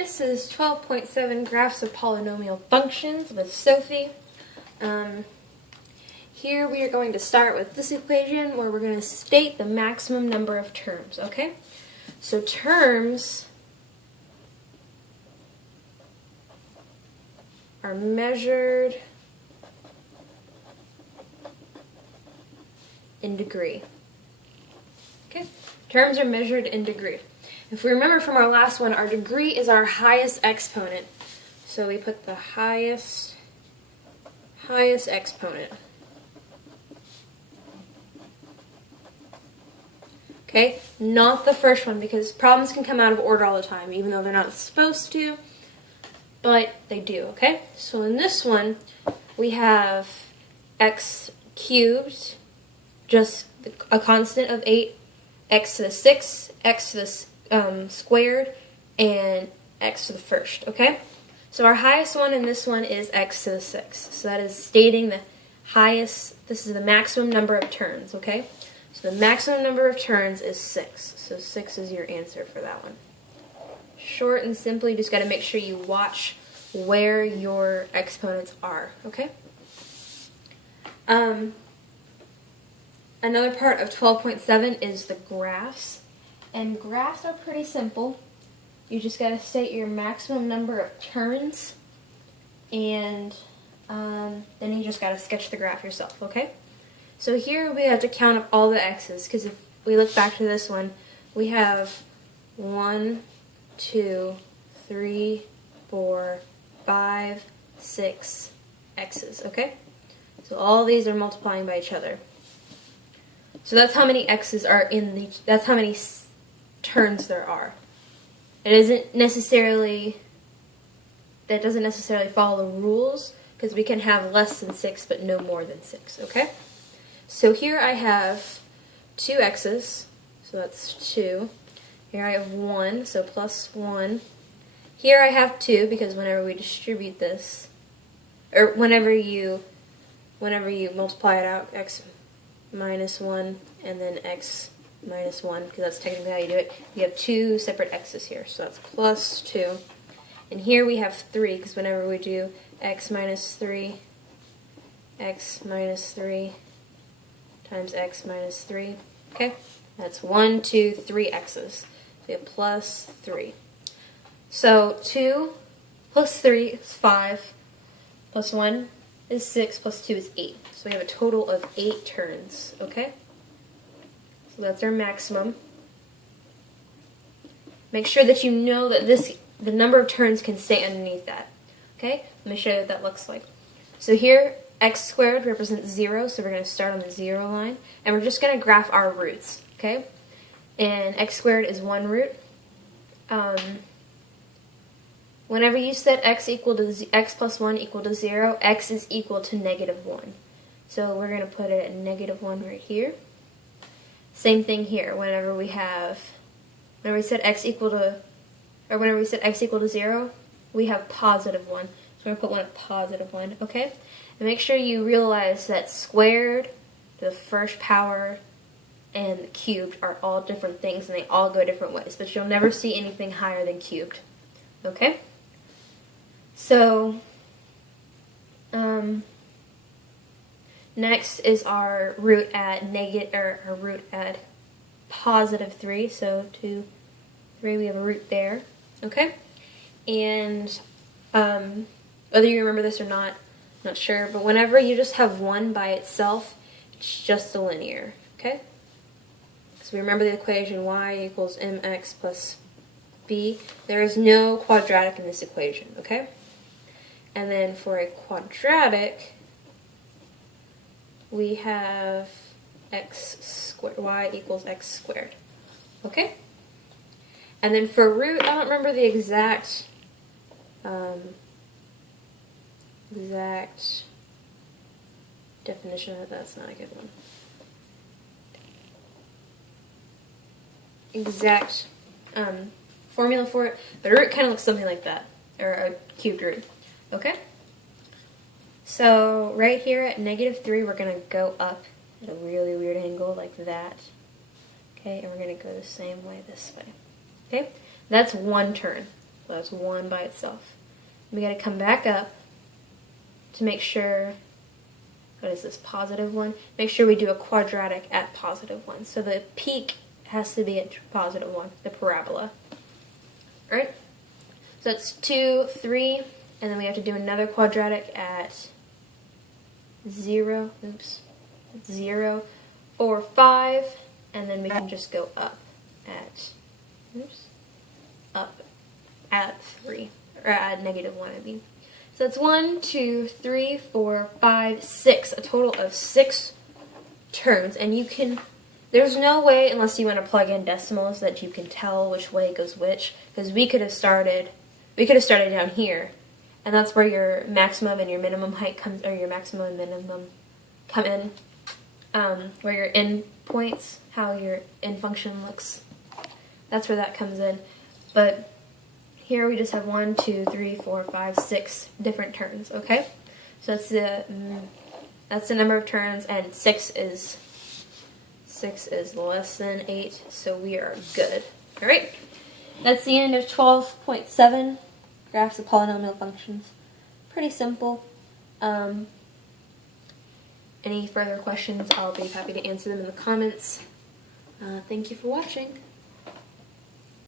This is 12.7 Graphs of Polynomial Functions with Sophie. Here we are going to start with this equation where we're going to state the maximum number of terms, okay? So terms are measured in degree. Okay? Terms are measured in degree. If we remember from our last one, our degree is our highest exponent. So we put the highest exponent. Okay? Not the first one, because problems can come out of order all the time, even though they're not supposed to, but they do, okay? So in this one, we have x cubed, just a constant of 8, x to the 6, x to the squared, and x to the first, okay? So our highest one in this one is x to the 6. So that is stating the highest, this is the maximum number of turns, okay? So the maximum number of turns is 6. So 6 is your answer for that one. Short and simply, just got to make sure you watch where your exponents are, okay? Another part of 12.7 is the graphs. And graphs are pretty simple. You just got to state your maximum number of turns, and then you just got to sketch the graph yourself, okay? So here we have to count up all the x's, because if we look back to this one, we have 1, 2, 3, 4, 5, 6 x's, okay? So all these are multiplying by each other. So that's how many x's are in the, that's how many turns there are. It isn't necessarily, that doesn't necessarily follow the rules, because we can have less than 6 but no more than 6, okay? So here I have 2 x's, so that's 2. Here I have 1, so plus 1. Here I have 2, because whenever we distribute this, or whenever you multiply it out, x minus 1 and then x minus 1, because that's technically how you do it, you have 2 separate x's here, so that's plus 2. And here we have 3, because whenever we do x minus 3 times x minus 3, okay? That's 1, 2, 3 x's. So we have plus 3. So 2 plus 3 is 5, plus 1 is 6, plus 2 is 8. So we have a total of 8 turns, okay? So that's our maximum. Make sure that you know that the number of turns can stay underneath that, okay? Let me show you what that looks like. So here, x squared represents 0, so we're going to start on the 0 line, and we're just going to graph our roots, okay? And x squared is 1 root. Whenever you set x plus 1 equal to 0, x is equal to negative 1. So we're going to put it at negative 1 right here. Same thing here. Whenever we set x equal to 0, we have positive 1. So we're going to put 1 at positive 1, okay? And make sure you realize that squared, the first power, and the cubed are all different things, and they all go different ways. But you'll never see anything higher than cubed, okay? So, next is our root at positive 3. So 2, 3, we have a root there. Okay, and whether you remember this or not sure. But whenever you just have 1 by itself, it's just a linear. Okay, so we remember the equation y equals mx plus b. There is no quadratic in this equation. Okay. And then for a quadratic, we have y equals x squared. Okay? And then for root, I don't remember the exact definition of that. That's not a good one. Exact formula for it, but a root kind of looks something like that, or a cubed root. Okay? So right here at negative 3, we're going to go up at a really weird angle like that. Okay, and we're going to go the same way this way. Okay? That's 1 turn. So that's 1 by itself. We gotta come back up to make sure, what is this, positive 1? Make sure we do a quadratic at positive 1. So the peak has to be at positive 1, the parabola. Alright? So that's 2, 3, and then we have to do another quadratic at 0, 4, 5, and then we can just go up at, up at 3, or at negative 1, I mean. So it's 1, 2, 3, 4, 5, 6, a total of 6 terms, and you can, there's no way, unless you want to plug in decimals, that you can tell which way goes which, because we could have started down here, and that's where your maximum and your minimum height comes, or your maximum and minimum come in, where your end points, how your end function looks, that's where that comes in. But here we just have 1, 2, 3, 4, 5, 6 different turns, okay? So that's the number of turns, and 6 is less than 8, so we are good. Alright, that's the end of 12.7, graphs of polynomial functions. Pretty simple. Any further questions, I'll be happy to answer them in the comments. Thank you for watching.